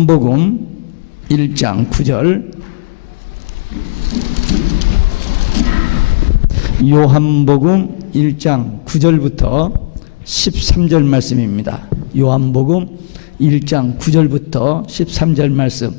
요한복음 1장 9절, 요한복음 1장 9절부터 13절 말씀입니다. 요한복음 1장 9절부터 13절 말씀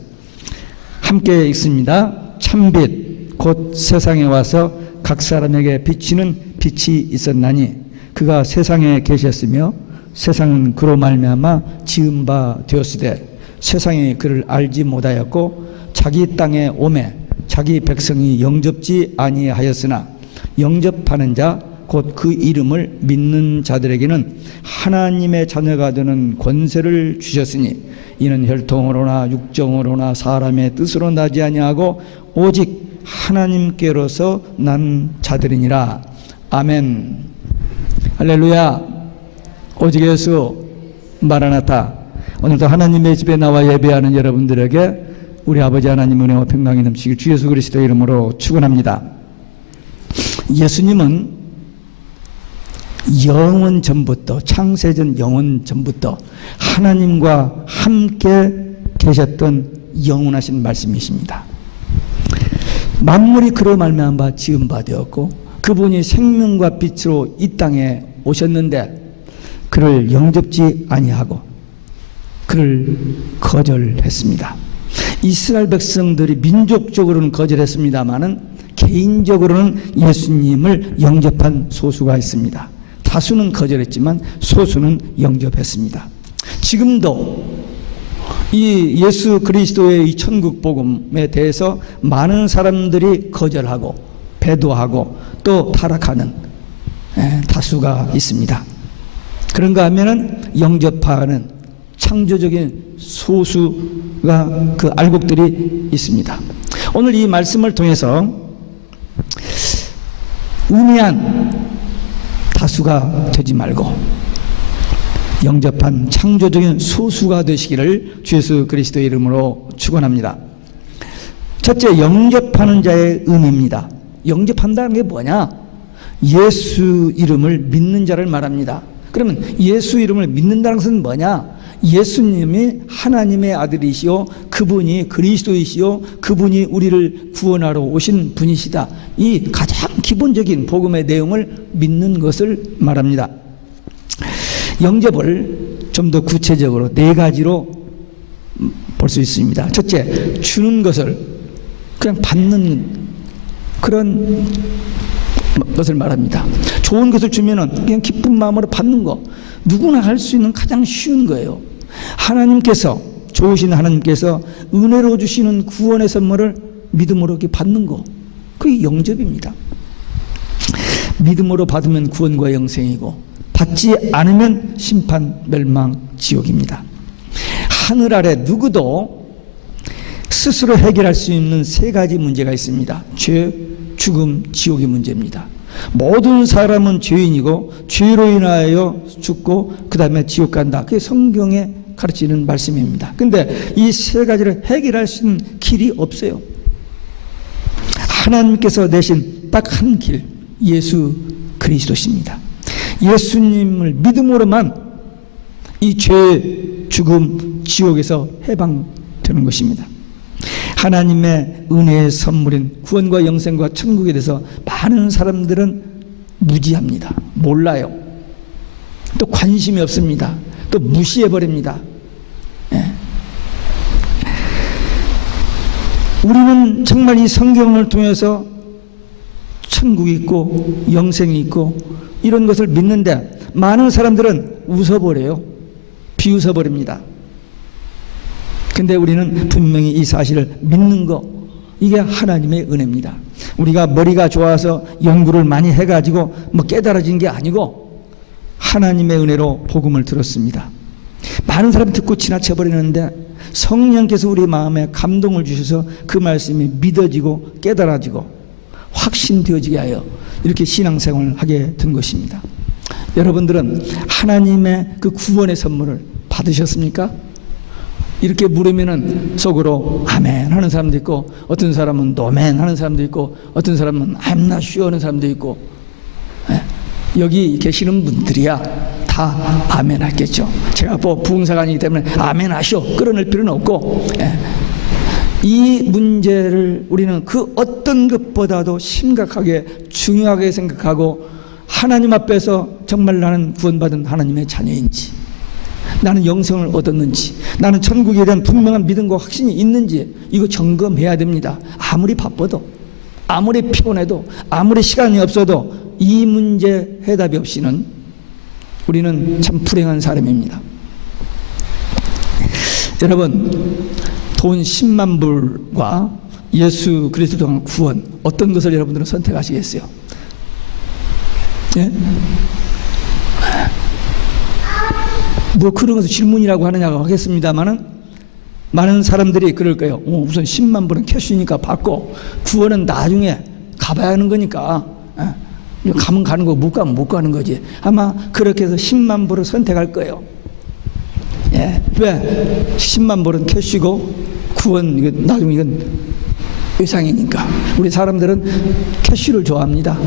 함께 읽습니다. 참빛 곧 세상에 와서 각 사람에게 비치는 빛이 있었나니 그가 세상에 계셨으며 세상은 그로 말미암아 지은 바 되었으되 세상이 그를 알지 못하였고 자기 땅에 오매 자기 백성이 영접지 아니하였으나 영접하는 자 곧 그 이름을 믿는 자들에게는 하나님의 자녀가 되는 권세를 주셨으니 이는 혈통으로나 육정으로나 사람의 뜻으로 나지 아니하고 오직 하나님께로서 난 자들이니라. 아멘. 할렐루야. 오직 예수 마라나타. 오늘도 하나님의 집에 나와 예배하는 여러분들에게 우리 아버지 하나님 은혜와 평강이 넘치길 주 예수 그리스도의 이름으로 축원합니다. 예수님은 영원 전부터, 창세전 영원 전부터 하나님과 함께 계셨던 영원하신 말씀이십니다. 만물이 그로 말미암아 지은 바 되었고 그분이 생명과 빛으로 이 땅에 오셨는데 그를 영접지 아니하고 그를 거절했습니다. 이스라엘 백성들이 민족적으로는 거절했습니다마는 개인적으로는 예수님을 영접한 소수가 있습니다. 다수는 거절했지만 소수는 영접했습니다. 지금도 이 예수 그리스도의 이 천국 복음에 대해서 많은 사람들이 거절하고 배도하고 또 타락하는 다수가 있습니다. 그런가 하면은 영접하는 창조적인 소수가 그 알곡들이 있습니다. 오늘 이 말씀을 통해서 우매한 다수가 되지 말고 영접한 창조적인 소수가 되시기를 주 예수 그리스도의 이름으로 축원합니다. 첫째, 영접하는 자의 의미입니다. 영접한다는 게 뭐냐? 예수 이름을 믿는 자를 말합니다. 그러면 예수 이름을 믿는다는 것은 뭐냐? 예수님이 하나님의 아들이시오, 그분이 그리스도이시오, 그분이 우리를 구원하러 오신 분이시다. 이 가장 기본적인 복음의 내용을 믿는 것을 말합니다. 영접을 좀 더 구체적으로 네 가지로 볼 수 있습니다. 첫째, 주는 것을 그냥 받는 그런 것을 말합니다. 좋은 것을 주면은 그냥 기쁜 마음으로 받는 거, 누구나 할 수 있는 가장 쉬운 거예요. 하나님께서, 좋으신 하나님께서 은혜로 주시는 구원의 선물을 믿음으로 이렇게 받는 거, 그게 영접입니다. 믿음으로 받으면 구원과 영생이고 받지 않으면 심판, 멸망, 지옥입니다. 하늘 아래 누구도 스스로 해결할 수 있는 세 가지 문제가 있습니다. 죄, 죽음, 지옥의 문제입니다. 모든 사람은 죄인이고 죄로 인하여 죽고 그 다음에 지옥 간다. 그게 성경에 가르치는 말씀입니다. 근데 이 세 가지를 해결할 수 있는 길이 없어요. 하나님께서 내신 딱 한 길, 예수 그리스도십니다. 예수님을 믿음으로만 이 죄, 죽음, 지옥에서 해방되는 것입니다. 하나님의 은혜의 선물인 구원과 영생과 천국에 대해서 많은 사람들은 무지합니다. 몰라요. 또 관심이 없습니다. 또 무시해버립니다. 우리는 정말 이 성경을 통해서 천국이 있고 영생이 있고 이런 것을 믿는데 많은 사람들은 웃어버려요. 비웃어버립니다. 근데 우리는 분명히 이 사실을 믿는 거, 이게 하나님의 은혜입니다. 우리가 머리가 좋아서 연구를 많이 해가지고 뭐 깨달아진 게 아니고 하나님의 은혜로 복음을 들었습니다. 많은 사람이 듣고 지나쳐버리는데 성령께서 우리 마음에 감동을 주셔서 그 말씀이 믿어지고 깨달아지고 확신되어지게 하여 이렇게 신앙생활을 하게 된 것입니다. 여러분들은 하나님의 그 구원의 선물을 받으셨습니까? 이렇게 물으면은 속으로 아멘 하는 사람도 있고 어떤 사람은 노멘 하는 사람도 있고 어떤 사람은 I'm not sure 하는 사람도 있고 여기 계시는 분들이야 다 다 아멘 하겠죠. 제가 부흥사가 아니기 때문에 아멘 하시오 끌어낼 필요는 없고, 이 문제를 우리는 그 어떤 것보다도 심각하게 중요하게 생각하고, 하나님 앞에서 정말 나는 구원받은 하나님의 자녀인지, 나는 영생을 얻었는지, 나는 천국에 대한 분명한 믿음과 확신이 있는지, 이거 점검해야 됩니다. 아무리 바빠도, 아무리 피곤해도, 아무리 시간이 없어도 이 문제 해답이 없이는 우리는 참 불행한 사람입니다. 여러분, 돈 10만 불과 예수 그리스도 통한 구원, 어떤 것을 여러분들은 선택하시겠어요? 예? 뭐 그런 것을 질문이라고 하느냐고 하겠습니다만은, 많은 사람들이 그럴 거예요. 우선 10만 불은 캐시니까 받고, 구원은 나중에 가봐야 하는 거니까, 가면 가는 거고 못 가면 못 가는 거지. 아마 그렇게 해서 10만 불을 선택할 거예요. 예. 왜? 10만 불은 캐시고 구원, 이건 나중에 이건 외상이니까. 우리 사람들은 캐시를 좋아합니다.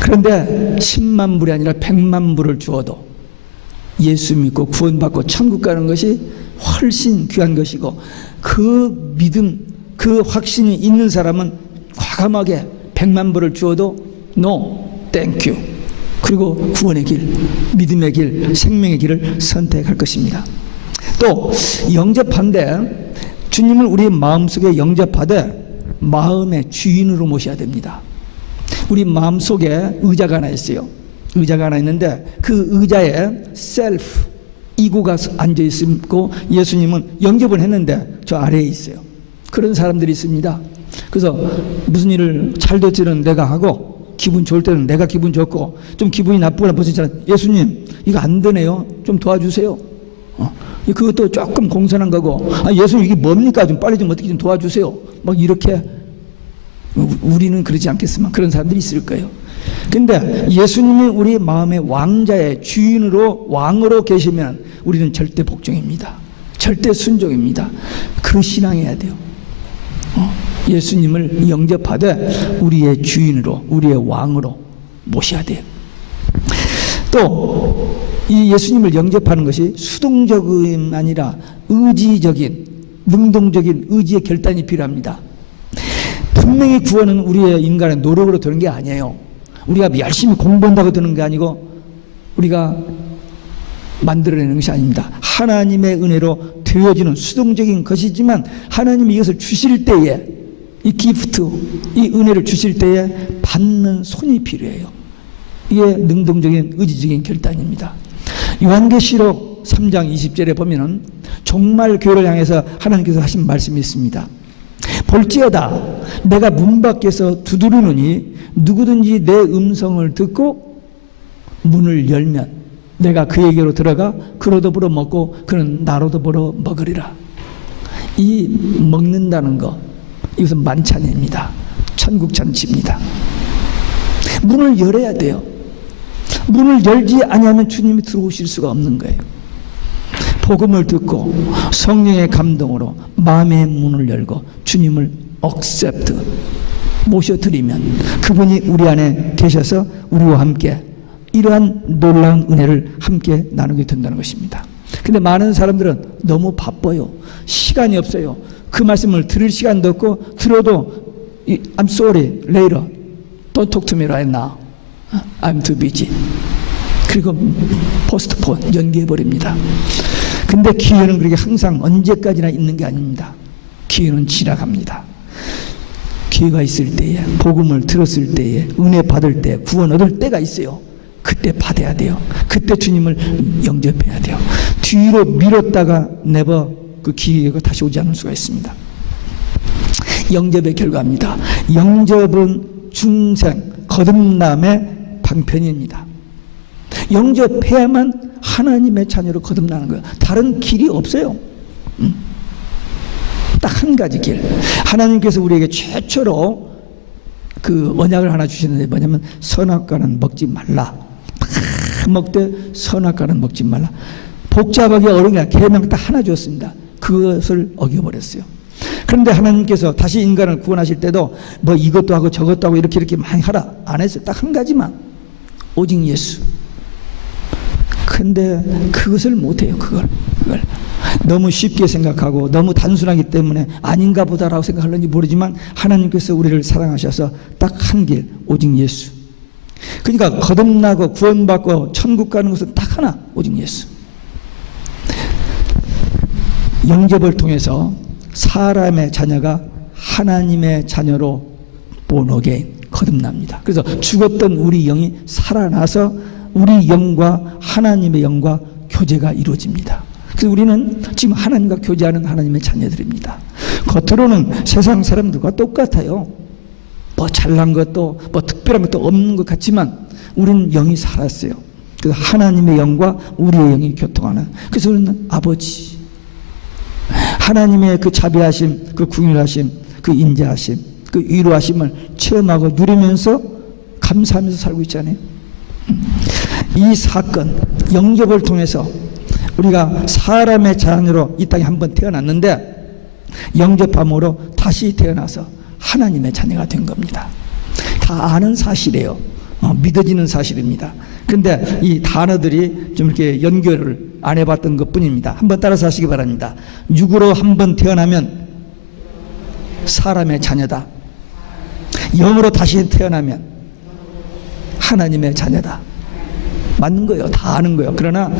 그런데 10만 불이 아니라 100만 불을 주어도 예수 믿고 구원받고 천국 가는 것이 훨씬 귀한 것이고, 그 믿음, 그 확신이 있는 사람은 과감하게 100만 불을 주어도 No, thank you. 그리고 구원의 길, 믿음의 길, 생명의 길을 선택할 것입니다. 또 영접한데, 주님을 우리 마음속에 영접하되 마음의 주인으로 모셔야 됩니다. 우리 마음속에 의자가 하나 있어요. 의자가 하나 있는데, 그 의자에 셀프, 이고가 앉아 있고, 예수님은 영접을 했는데 저 아래에 있어요. 그런 사람들이 있습니다. 그래서 무슨 일을 잘 될 때는 내가 하고, 기분 좋을 때는 내가 기분 좋고, 좀 기분이 나쁘거나 보시잖아요. 예수님, 이거 안 되네요. 좀 도와주세요. 그것도 조금 공손한 거고, 예수님 이게 뭡니까? 좀 빨리 좀 어떻게 좀 도와주세요. 막 이렇게. 우리는 그러지 않겠지만 그런 사람들이 있을 거예요. 근데 예수님이 우리 마음의 왕자의 주인으로, 왕으로 계시면 우리는 절대 복종입니다. 절대 순종입니다. 그 신앙해야 돼요. 예수님을 영접하되 우리의 주인으로, 우리의 왕으로 모셔야 돼요. 또 이 예수님을 영접하는 것이 수동적인 아니라 의지적인, 능동적인 의지의 결단이 필요합니다. 분명히 구원은 우리의 인간의 노력으로 되는 게 아니에요. 우리가 열심히 공부한다고 되는 게 아니고, 우리가 만들어내는 것이 아닙니다. 하나님의 은혜로 되어지는 수동적인 것이지만, 하나님이 이것을 주실 때에, 이 기프트, 이 은혜를 주실 때에 받는 손이 필요해요. 이게 능동적인 의지적인 결단입니다. 요한계시록 3장 20절에 보면은 종말 교회를 향해서 하나님께서 하신 말씀이 있습니다. 볼지어다 내가 문 밖에서 두드리노니 누구든지 내 음성을 듣고 문을 열면 내가 그에게로 들어가 그로 더불어 먹고 그는 나로 더불어 먹으리라. 이 먹는다는 거, 이것은 만찬입니다. 천국 잔치입니다. 문을 열어야 돼요. 문을 열지 아니하면 주님이 들어오실 수가 없는 거예요. 복음을 듣고 성령의 감동으로 마음의 문을 열고 주님을 accept, 모셔드리면 그분이 우리 안에 계셔서 우리와 함께 이러한 놀라운 은혜를 함께 나누게 된다는 것입니다. 근데 많은 사람들은 너무 바빠요. 시간이 없어요. 그 말씀을 들을 시간도 없고, 들어도 I'm sorry, later, don't talk to me right now, I'm too busy. 그리고 포스트폰, 연기해버립니다. 근데 기회는 그렇게 항상 언제까지나 있는 게 아닙니다. 기회는 지나갑니다. 기회가 있을 때에, 복음을 들었을 때에, 은혜 받을 때, 구원 얻을 때가 있어요. 그때 받아야 돼요. 그때 주님을 영접해야 돼요. 뒤로 미뤘다가 never 그 기회가 다시 오지 않을 수가 있습니다. 영접의 결과입니다. 영접은 중생, 거듭남의 방편입니다. 영접해야만 하나님의 자녀로 거듭나는 거예요. 다른 길이 없어요. 딱 한 가지 길. 하나님께서 우리에게 최초로 그 언약을 하나 주시는데 뭐냐면 선악과는 먹지 말라. 다 먹되 선악과는 먹지 말라. 복잡하게 어려운 게 아니라 계명 딱 하나 주었습니다. 그것을 어겨버렸어요. 그런데 하나님께서 다시 인간을 구원하실 때도 뭐 이것도 하고 저것도 하고 이렇게 많이 하라 안 했어요. 딱 한 가지만 오직 예수. 근데 그것을 못해요. 그걸 너무 쉽게 생각하고 너무 단순하기 때문에 아닌가 보다라고 생각하는지 모르지만 하나님께서 우리를 사랑하셔서 딱 한 길, 오직 예수. 그러니까 거듭나고 구원받고 천국 가는 것은 딱 하나, 오직 예수. 영접을 통해서 사람의 자녀가 하나님의 자녀로 본어게인 거듭납니다. 그래서 죽었던 우리 영이 살아나서 우리 영과 하나님의 영과 교제가 이루어집니다. 그래서 우리는 지금 하나님과 교제하는 하나님의 자녀들입니다. 겉으로는 세상 사람들과 똑같아요. 뭐 잘난 것도 뭐 특별한 것도 없는 것 같지만 우리는 영이 살았어요. 그래서 하나님의 영과 우리의 영이 교통하는, 그래서 우리는 아버지, 하나님의 그 자비하심, 그 긍휼하심, 그 인자하심, 그 위로하심을 체험하고 누리면서 감사하면서 살고 있잖아요. 이 사건, 영접을 통해서 우리가 사람의 자녀로 이 땅에 한번 태어났는데 영접함으로 다시 태어나서 하나님의 자녀가 된 겁니다. 다 아는 사실이에요. 믿어지는 사실입니다. 근데 이 단어들이 좀 이렇게 연결을 안 해봤던 것 뿐입니다. 한번 따라서 하시기 바랍니다. 육으로 한번 태어나면 사람의 자녀다. 영으로 다시 태어나면 하나님의 자녀다. 맞는 거예요. 다 아는 거예요. 그러나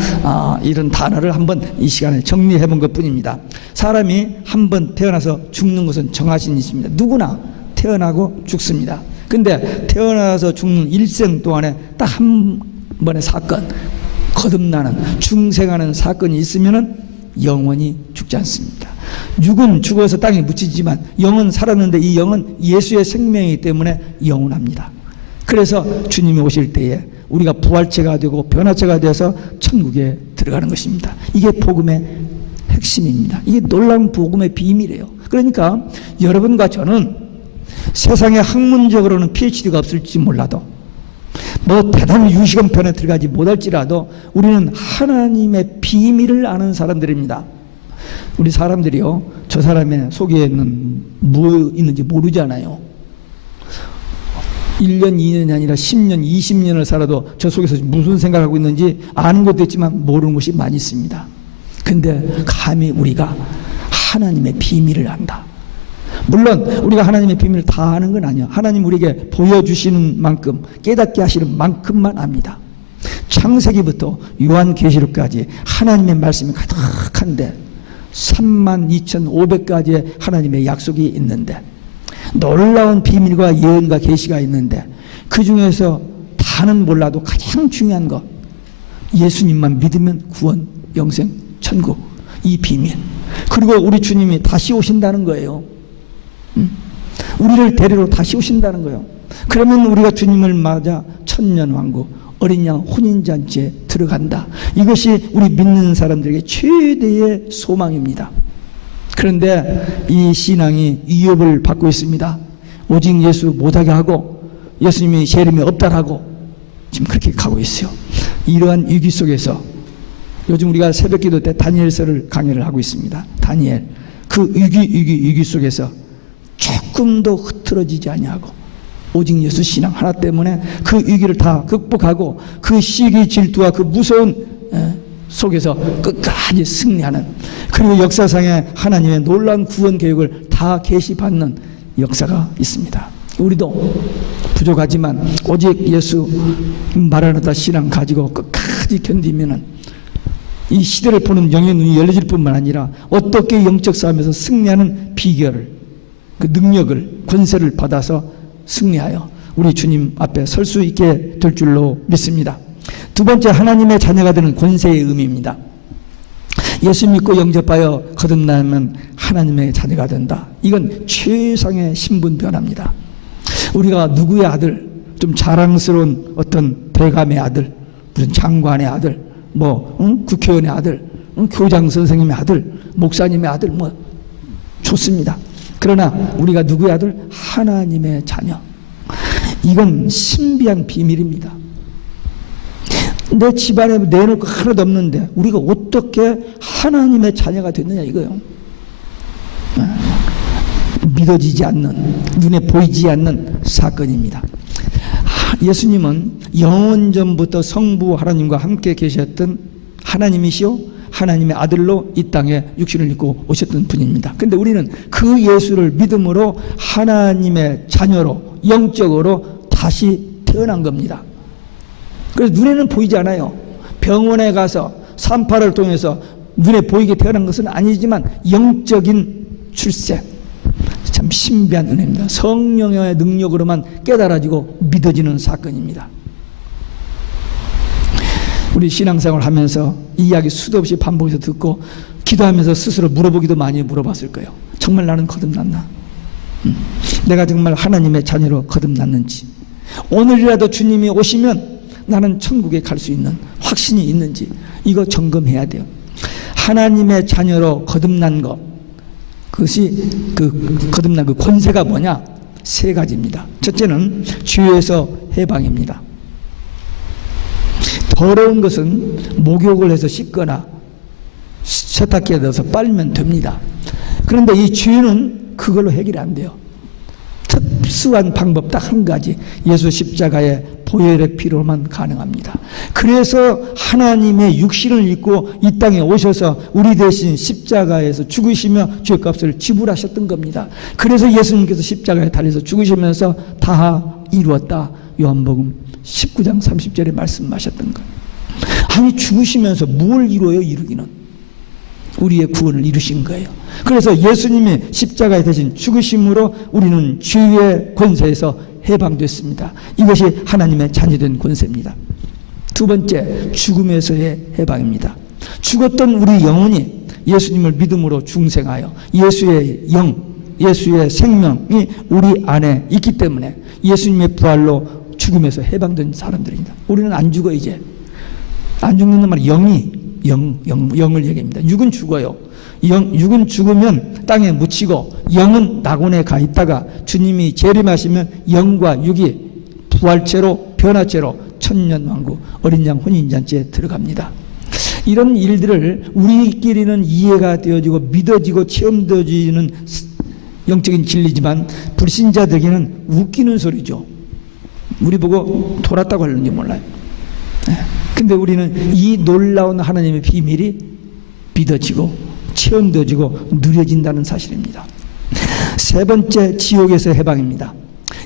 이런 단어를 한번 이 시간에 정리해 본 것 뿐입니다. 사람이 한번 태어나서 죽는 것은 정하신 일입니다. 누구나 태어나고 죽습니다. 근데 태어나서 죽는 일생 동안에 딱 한 번의 사건, 거듭나는 중생하는 사건이 있으면은 영원히 죽지 않습니다. 육은 죽어서 땅에 묻히지만 영은 살았는데 이 영은 예수의 생명이기 때문에 영원합니다. 그래서 주님이 오실 때에 우리가 부활체가 되고 변화체가 되어서 천국에 들어가는 것입니다. 이게 복음의 핵심입니다. 이게 놀라운 복음의 비밀이에요. 그러니까 여러분과 저는 세상에 학문적으로는 PhD가 없을지 몰라도 뭐 대단히 유식한 편에 들어가지 못할지라도 우리는 하나님의 비밀을 아는 사람들입니다. 우리 사람들이요, 저 사람의 속에는 뭐 있는지 모르잖아요. 1년, 2년이 아니라 10년, 20년을 살아도 저 속에서 무슨 생각하고 있는지 아는 것도 있지만 모르는 것이 많이 있습니다. 근데 감히 우리가 하나님의 비밀을 안다. 물론 우리가 하나님의 비밀을 다 아는 건 아니야. 하나님 우리에게 보여주시는 만큼, 깨닫게 하시는 만큼만 압니다. 창세기부터 요한계시록까지 하나님의 말씀이 가득한데 32,500가지의 하나님의 약속이 있는데 놀라운 비밀과 예언과 계시가 있는데 그 중에서 다는 몰라도 가장 중요한 것, 예수님만 믿으면 구원, 영생, 천국, 이 비밀. 그리고 우리 주님이 다시 오신다는 거예요. 우리를 데리러 다시 오신다는 거예요. 그러면 우리가 주님을 맞아 천년왕국, 어린 양 혼인잔치에 들어간다. 이것이 우리 믿는 사람들에게 최대의 소망입니다. 그런데 이 신앙이 위협을 받고 있습니다. 오직 예수 못하게 하고 예수님이 재림이 없다라고 지금 그렇게 가고 있어요. 이러한 위기 속에서 요즘 우리가 새벽기도 때 다니엘서를 강의를 하고 있습니다. 다니엘, 그 위기 속에서 조금도 흐트러지지 아니하고 오직 예수 신앙 하나 때문에 그 위기를 다 극복하고 그 시기 질투와 그 무서운 속에서 끝까지 승리하는, 그리고 역사상에 하나님의 놀라운 구원 계획을 다 계시받는 역사가 있습니다. 우리도 부족하지만 오직 예수 마라나다 신앙 가지고 끝까지 견디면은 이 시대를 보는 영의 눈이 열려질 뿐만 아니라 어떻게 영적 싸움에서 승리하는 비결을, 그 능력을, 권세를 받아서 승리하여 우리 주님 앞에 설 수 있게 될 줄로 믿습니다. 두 번째, 하나님의 자녀가 되는 권세의 의미입니다. 예수 믿고 영접하여 거듭나면 하나님의 자녀가 된다. 이건 최상의 신분 변화입니다. 우리가 누구의 아들, 좀 자랑스러운 어떤 대감의 아들, 무슨 장관의 아들, 국회의원의 아들, 교장 선생님의 아들, 목사님의 아들, 좋습니다. 그러나 우리가 누구의 아들? 하나님의 자녀. 이건 신비한 비밀입니다. 내 집안에 내놓을 거 하나도 없는데 우리가 어떻게 하나님의 자녀가 됐느냐 이거요. 믿어지지 않는, 눈에 보이지 않는 사건입니다. 예수님은 영원전부터 성부 하나님과 함께 계셨던 하나님이시오 하나님의 아들로 이 땅에 육신을 입고 오셨던 분입니다. 그런데 우리는 그 예수를 믿음으로 하나님의 자녀로 영적으로 다시 태어난 겁니다. 그래서 눈에는 보이지 않아요. 병원에 가서 산파를 통해서 눈에 보이게 태어난 것은 아니지만 영적인 출세, 참 신비한 은혜입니다. 성령의 능력으로만 깨달아지고 믿어지는 사건입니다. 우리 신앙생활 하면서 이 이야기 수도 없이 반복해서 듣고 기도하면서 스스로 물어보기도 많이 물어봤을 거예요. 정말 나는 거듭났나? 내가 정말 하나님의 자녀로 거듭났는지, 오늘이라도 주님이 오시면 나는 천국에 갈 수 있는 확신이 있는지 이거 점검해야 돼요. 하나님의 자녀로 거듭난 것, 그것이 거듭난 그 권세가 뭐냐? 세 가지입니다. 첫째는 죄에서 해방입니다. 더러운 것은 목욕을 해서 씻거나 세탁기에 넣어서 빨면 됩니다. 그런데 이 죄는 그걸로 해결이 안 돼요. 특수한 방법 딱 한 가지, 예수 십자가의 보혈의 피로만 가능합니다. 그래서 하나님의 육신을 입고 이 땅에 오셔서 우리 대신 십자가에서 죽으시며 죄값을 지불하셨던 겁니다. 그래서 예수님께서 십자가에 달려서 죽으시면서 다 이루었다, 요한복음 19장 30절에 말씀하셨던 거예요. 아니, 죽으시면서 뭘 이루어요? 이루기는 우리의 구원을 이루신 거예요. 그래서 예수님이 십자가에 대신 죽으심으로 우리는 죄의 권세에서 해방됐습니다. 이것이 하나님의 자녀된 권세입니다. 두 번째, 죽음에서의 해방입니다. 죽었던 우리 영혼이 예수님을 믿음으로 중생하여 예수의 영, 예수의 생명이 우리 안에 있기 때문에 예수님의 부활로 죽음에서 해방된 사람들입니다. 우리는 안 죽어. 이제 안 죽는 말, 영을 얘기합니다. 육은 죽어요. 육은 죽으면 땅에 묻히고 영은 낙원에 가 있다가 주님이 재림하시면 영과 육이 부활체로 변화체로 천년왕국 어린 양 혼인잔치에 들어갑니다. 이런 일들을 우리끼리는 이해가 되어지고 믿어지고 체험되어지는 영적인 진리지만 불신자들에게는 웃기는 소리죠. 우리 보고 돌았다고 하는지 몰라요. 근데 우리는 이 놀라운 하나님의 비밀이 믿어지고 체험되어지고 누려진다는 사실입니다. 세 번째, 지옥에서 해방입니다.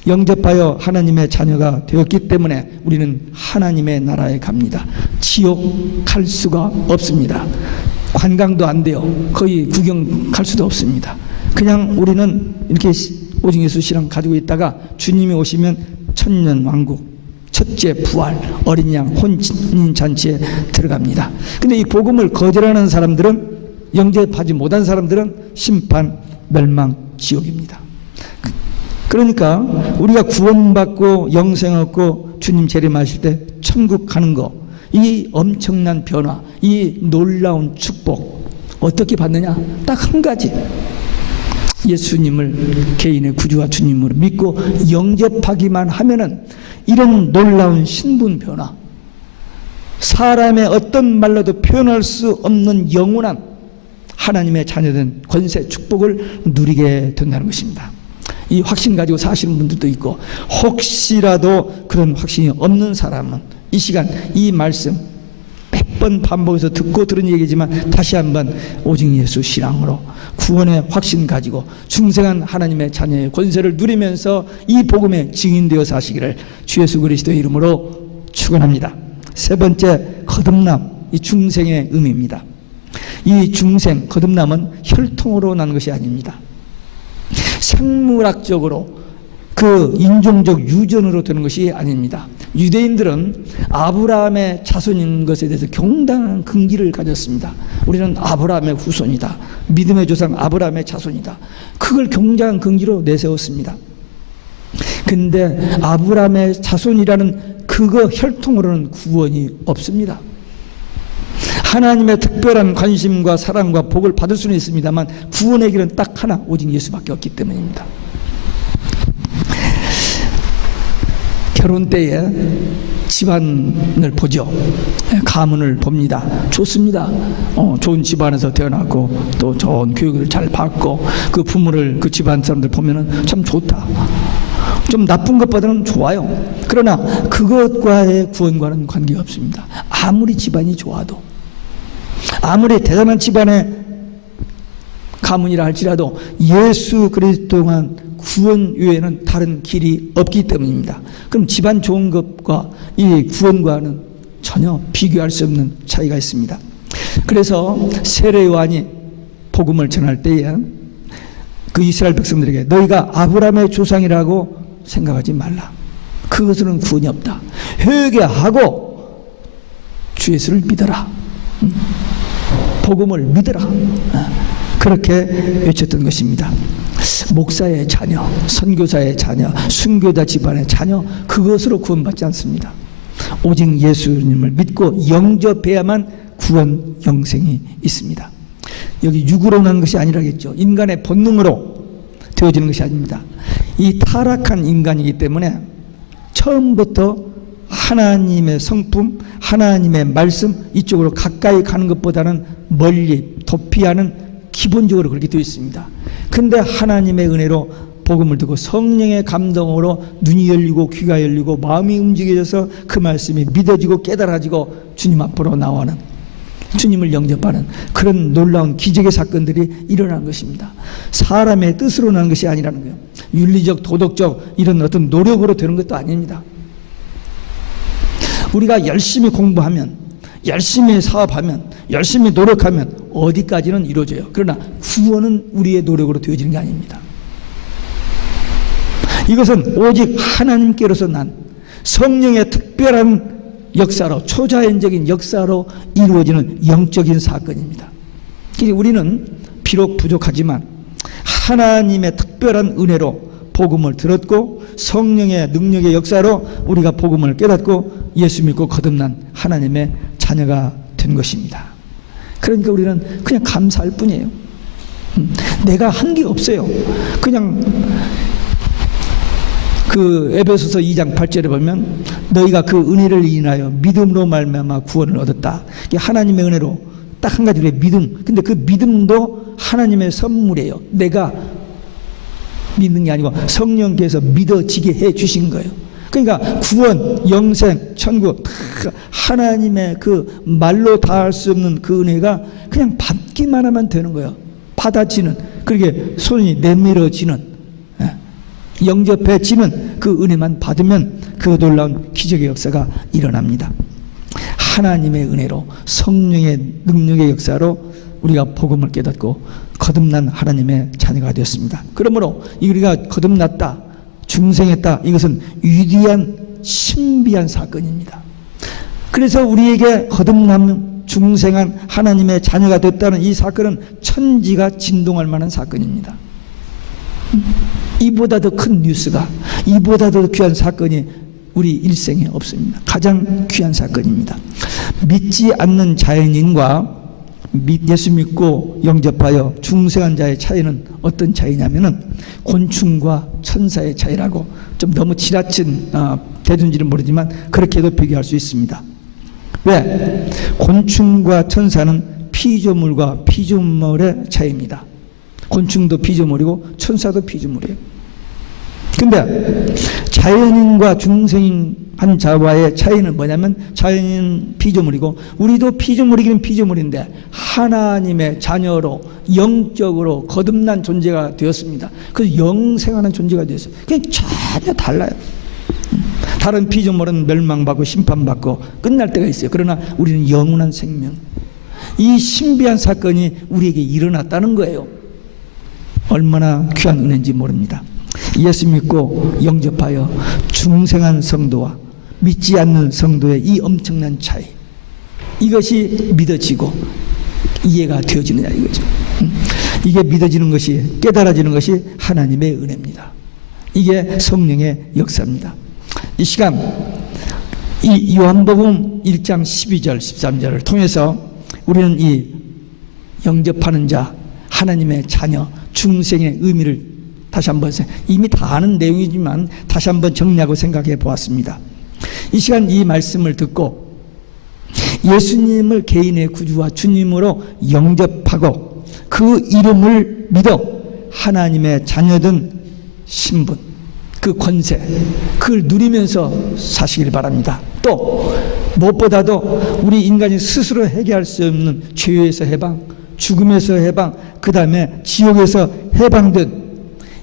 영접하여 하나님의 자녀가 되었기 때문에 우리는 하나님의 나라에 갑니다. 지옥 갈 수가 없습니다. 관광도 안 돼요. 거의 구경 갈 수도 없습니다. 그냥 우리는 이렇게 오직 예수 신앙 가지고 있다가 주님이 오시면 천년왕국, 첫째 부활, 어린 양 혼인잔치에 들어갑니다. 근데 이 복음을 거절하는 사람들은, 영접하지 못한 사람들은 심판, 멸망, 지옥입니다. 그러니까 우리가 구원받고 영생 얻고 주님 재림하실 때 천국 가는 거, 이 엄청난 변화, 이 놀라운 축복 어떻게 받느냐? 딱 한 가지, 예수님을 개인의 구주와 주님으로 믿고 영접하기만 하면은 이런 놀라운 신분 변화, 사람의 어떤 말로도 표현할 수 없는 영원한 하나님의 자녀된 권세, 축복을 누리게 된다는 것입니다. 이 확신 가지고 사시는 분들도 있고, 혹시라도 그런 확신이 없는 사람은 이 시간 이 말씀 몇 번 반복해서 듣고 들은 얘기지만 다시 한번 오직 예수 신앙으로 구원의 확신 가지고 중생한 하나님의 자녀의 권세를 누리면서 이 복음에 증인되어 사시기를 주 예수 그리스도의 이름으로 축원합니다. 세 번째, 거듭남, 이 중생의 의미입니다. 이 중생, 거듭남은 혈통으로 난 것이 아닙니다. 생물학적으로 그 인종적 유전으로 되는 것이 아닙니다. 유대인들은 아브라함의 자손인 것에 대해서 경당한 긍기를 가졌습니다. 우리는 아브라함의 후손이다, 믿음의 조상 아브라함의 자손이다, 그걸 경장한 긍기로 내세웠습니다. 근데 아브라함의 자손이라는 그거 혈통으로는 구원이 없습니다. 하나님의 특별한 관심과 사랑과 복을 받을 수는 있습니다만 구원의 길은 딱 하나, 오직 예수밖에 없기 때문입니다. 결혼 때에 집안을 보죠. 가문을 봅니다. 좋습니다. 좋은 집안에서 태어났고 또 좋은 교육을 잘 받고 그 부모를, 그 집안 사람들 보면은 참 좋다. 좀 나쁜 것보다는 좋아요. 그러나 그것과의 구원과는 관계가 없습니다. 아무리 집안이 좋아도, 아무리 대단한 집안의 가문이라 할지라도 예수 그리스도만 구원 외에는 다른 길이 없기 때문입니다. 그럼 집안 좋은 것과 이 구원과는 전혀 비교할 수 없는 차이가 있습니다. 그래서 세례 요한이 복음을 전할 때에 그 이스라엘 백성들에게 너희가 아브라함의 조상이라고 생각하지 말라. 그것으로는 구원이 없다. 회개하고 주 예수를 믿어라. 복음을 믿어라. 그렇게 외쳤던 것입니다. 목사의 자녀, 선교사의 자녀, 순교자 집안의 자녀, 그것으로 구원받지 않습니다. 오직 예수님을 믿고 영접해야만 구원 영생이 있습니다. 여기 육으로 난 것이 아니라겠죠. 인간의 본능으로 되어지는 것이 아닙니다. 이 타락한 인간이기 때문에 처음부터 하나님의 성품, 하나님의 말씀 이쪽으로 가까이 가는 것보다는 멀리 도피하는 기본적으로 그렇게 되어 있습니다. 근데 하나님의 은혜로 복음을 듣고 성령의 감동으로 눈이 열리고 귀가 열리고 마음이 움직여져서 그 말씀이 믿어지고 깨달아지고 주님 앞으로 나오는, 주님을 영접하는 그런 놀라운 기적의 사건들이 일어난 것입니다. 사람의 뜻으로 난 것이 아니라는 거예요. 윤리적, 도덕적 이런 어떤 노력으로 되는 것도 아닙니다. 우리가 열심히 공부하면, 열심히 사업하면, 열심히 노력하면 어디까지는 이루어져요. 그러나 구원은 우리의 노력으로 되어지는 게 아닙니다. 이것은 오직 하나님께로서 난 성령의 특별한 역사로, 초자연적인 역사로 이루어지는 영적인 사건입니다. 우리는 비록 부족하지만 하나님의 특별한 은혜로 복음을 들었고 성령의 능력의 역사로 우리가 복음을 깨닫고 예수 믿고 거듭난 하나님의 자녀가 된 것입니다. 그러니까 우리는 그냥 감사할 뿐이에요. 내가 한 게 없어요. 그냥 그 에베소서 2장 8절에 보면 너희가 그 은혜를 인하여 믿음으로 말미암아 구원을 얻었다. 이게 하나님의 은혜로 딱 한 가지, 믿음. 근데 그 믿음도 하나님의 선물이에요. 내가 믿는 게 아니고 성령께서 믿어지게 해 주신 거예요. 그러니까 구원, 영생, 천국 하나님의 그 말로 다 할 수 없는 그 은혜가 그냥 받기만 하면 되는 거예요. 받아지는, 그렇게 손이 내밀어지는, 영접해지는 그 은혜만 받으면 그 놀라운 기적의 역사가 일어납니다. 하나님의 은혜로 성령의 능력의 역사로 우리가 복음을 깨닫고 거듭난 하나님의 자녀가 되었습니다. 그러므로 우리가 거듭났다, 중생했다, 이것은 위대한 신비한 사건입니다. 그래서 우리에게 거듭남 중생한 하나님의 자녀가 됐다는 이 사건은 천지가 진동할 만한 사건입니다. 이보다 더 큰 뉴스가, 이보다 더 귀한 사건이 우리 일생에 없습니다. 가장 귀한 사건입니다. 믿지 않는 자연인과 예수 믿고 영접하여 중생한 자의 차이는 어떤 차이냐면은 곤충과 천사의 차이라고, 좀 너무 지나친 대둔지는 모르지만 그렇게도 비교할 수 있습니다. 왜? 곤충과 천사는 피조물과 피조물의 차이입니다. 곤충도 피조물이고 천사도 피조물이에요. 근데 자연인과 중생한 자와의 차이는 뭐냐면 자연인 피조물이고 우리도 피조물이긴 피조물인데 하나님의 자녀로 영적으로 거듭난 존재가 되었습니다. 그래서 영생하는 존재가 되었어요. 그게 전혀 달라요. 다른 피조물은 멸망받고 심판받고 끝날 때가 있어요. 그러나 우리는 영원한 생명, 이 신비한 사건이 우리에게 일어났다는 거예요. 얼마나 귀한 은혜인지 모릅니다. 예수 믿고 영접하여 중생한 성도와 믿지 않는 성도의 이 엄청난 차이, 이것이 믿어지고 이해가 되어지느냐 이거죠. 이게 믿어지는 것이, 깨달아지는 것이 하나님의 은혜입니다. 이게 성령의 역사입니다. 이 시간 이 요한복음 1장 12절 13절을 통해서 우리는 이 영접하는 자, 하나님의 자녀, 중생의 의미를 다시 한번, 이미 다 아는 내용이지만 다시 한번 정리하고 생각해 보았습니다. 이 시간 이 말씀을 듣고 예수님을 개인의 구주와 주님으로 영접하고 그 이름을 믿어 하나님의 자녀된 신분, 그 권세, 그걸 누리면서 사시길 바랍니다. 또 무엇보다도 우리 인간이 스스로 해결할 수 없는 죄에서 해방, 죽음에서 해방, 그 다음에 지옥에서 해방된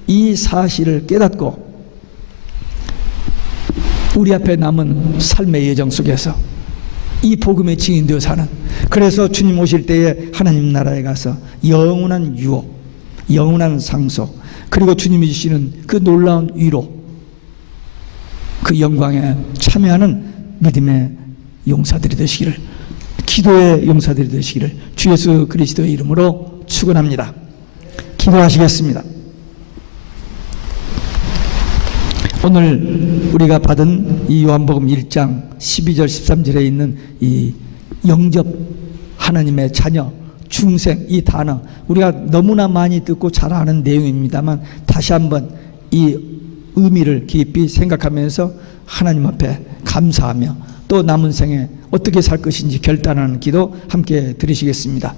이 사실을 깨닫고 우리 앞에 남은 삶의 예정 속에서 이 복음의 증인되어 사는, 그래서 주님 오실 때에 하나님 나라에 가서 영원한 유업, 영원한 상속, 그리고 주님이 주시는 그 놀라운 위로, 그 영광에 참여하는 믿음의 용사들이 되시기를, 기도의 용사들이 되시기를 주 예수 그리스도의 이름으로 축원합니다. 기도하시겠습니다. 오늘 우리가 받은 이 요한복음 1장 12절 13절에 있는 이 영접, 하나님의 자녀, 중생, 이 단어 우리가 너무나 많이 듣고 잘 아는 내용입니다만 다시 한번 이 의미를 깊이 생각하면서 하나님 앞에 감사하며 또 남은 생에 어떻게 살 것인지 결단하는 기도 함께 드리시겠습니다.